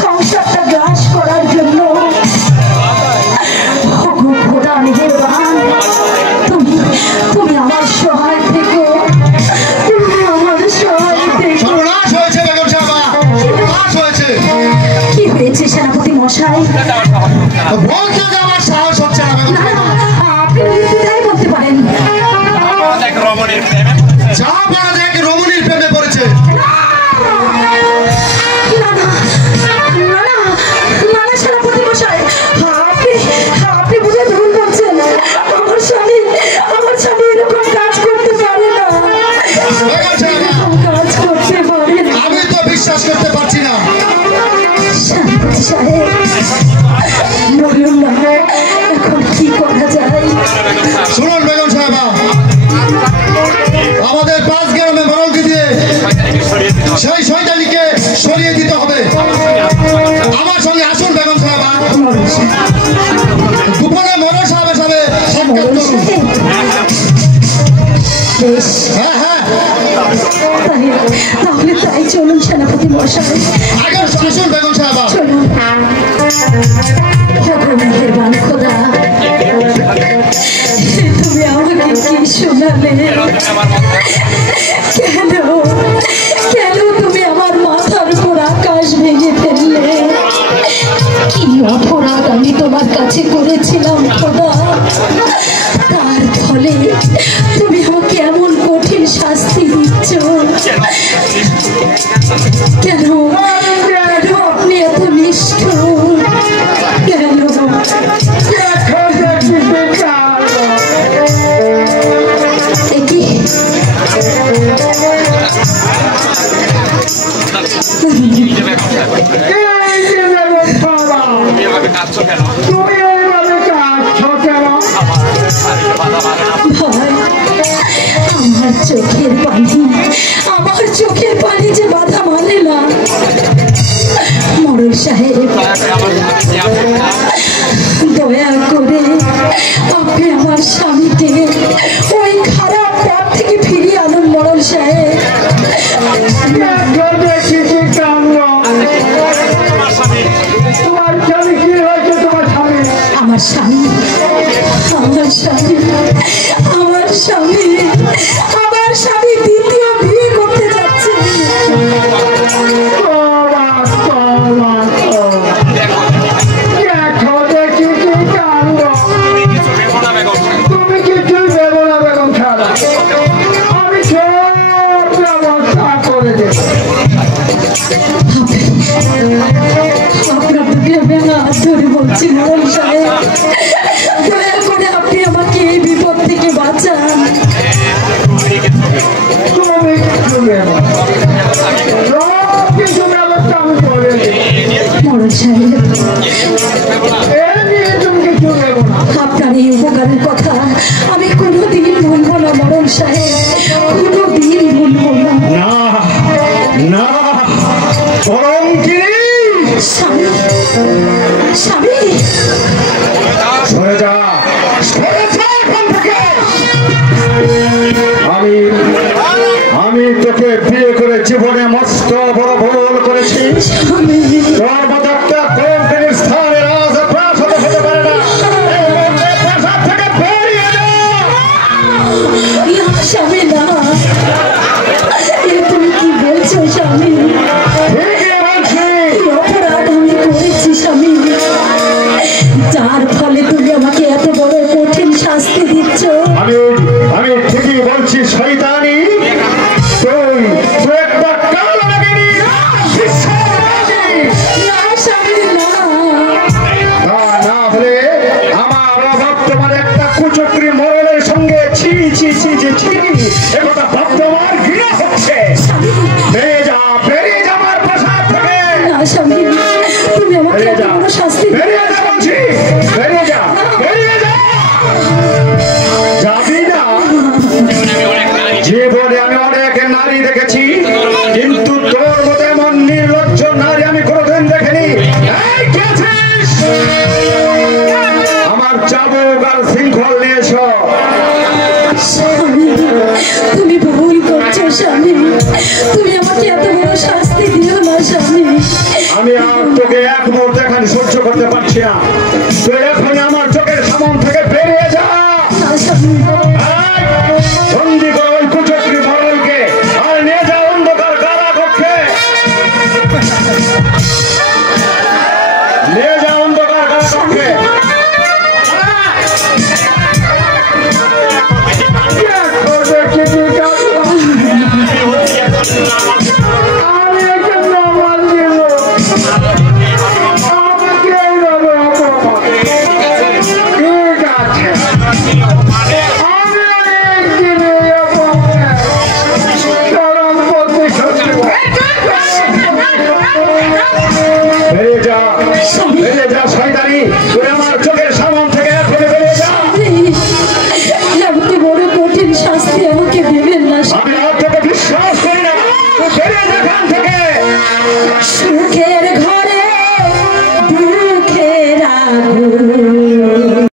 সংসারটা গ্রাস করার জন্য তুমি আমার সহায় থেকে কি হয়েছে সেনাপতি মশাই? আপনি তাই বলতে পারেন। রমণীর প্রেমে পড়েছে। সেনাপতি মশাই, আপনি বুঝে ভুল করছেন। আমার স্বামী এরকম কাজ করতে পারে না, কাজ করতে পারে না। আমি তো বিশ্বাস করতে পারছি না। সেনাপতি সাহেব বলুন না, এখন কি করা যায়? শুনুন বেগম সাহেবা, আমাদের 5 গ্রামে মরলকে দিয়ে সেই শয়তানিকে সরিয়ে দিতে হবে। আমার সঙ্গে আসুন বেগম সাহেবা, গোপনে মরল সাহেবের সাথে সাক্ষাৎ করুন। হ্যাঁ হ্যাঁ, তাহলে তাই চলুন সেনাপতি মশাই। আগে আসুন বেগম সাহেবা। চলুন। মেহেরবান খোদা, তুমি আমাকে কি শোনালে? কেন তুমি আমার মাথার উপর আকাশ ভেঙে ফেললে? কি অপরাধ আমি তোমার কাছে করেছিলাম খোদা? তার ফলে তুমি আমাকে এমন কঠিন শাস্তি দিচ্ছ কেন? আপনি এত নিষ্ঠুর কেন? আমার চোখের পানি যে বাধা মানে না মরল সাহেব, দয়া করে আপনি আমার স্বামীকে ওই খারাপ পথ থেকে ফিরিয়ে আনুন মরল সাহেব। আমার স্বামী দ্বিতীয় বিয়ে করতে যাচ্ছে। তুমি কিছু দেবো না বেগম সাহেবা, আমি সব ব্যবস্থা করে দেব। আপনার না ধরে বলছি মরল সাহেব, দয়া করে আপনি আমাকে এই বিপদ থেকে বাঁচান। মরল সাহেব, আপনার এই উপকারের কথা আমি কোনোদিন ভুলবো না মরল সাহেব, কোনোদিন ভুলবো না। স্বামী আমি তোকে বিয়ে করে জীবনে মস্ত বড় ভুল করেছি। স্বামী না, তুমি কি বলছো স্বামী? অপরাধ আমি করেছি স্বামী, যার ফলে তুমি আমাকে এত বড় কঠিন শাস্তি দিচ্ছ। আমি ঠিকই বলছি শয়তানি, আমার অভাব তোমার একটা কুচক্রি মরলের সঙ্গে ছি ছি ছি না, তুই এখন আমার চোখের সামন থেকে বেরিয়ে যা। বন্দি করো ওই কুচক্রী মরলকে, আর নিয়ে যা অন্ধকার কারা কক্ষে, নিয়ে যা অন্ধকার কারা কক্ষে। বেরিয়ে যা, বেরিয়ে যা।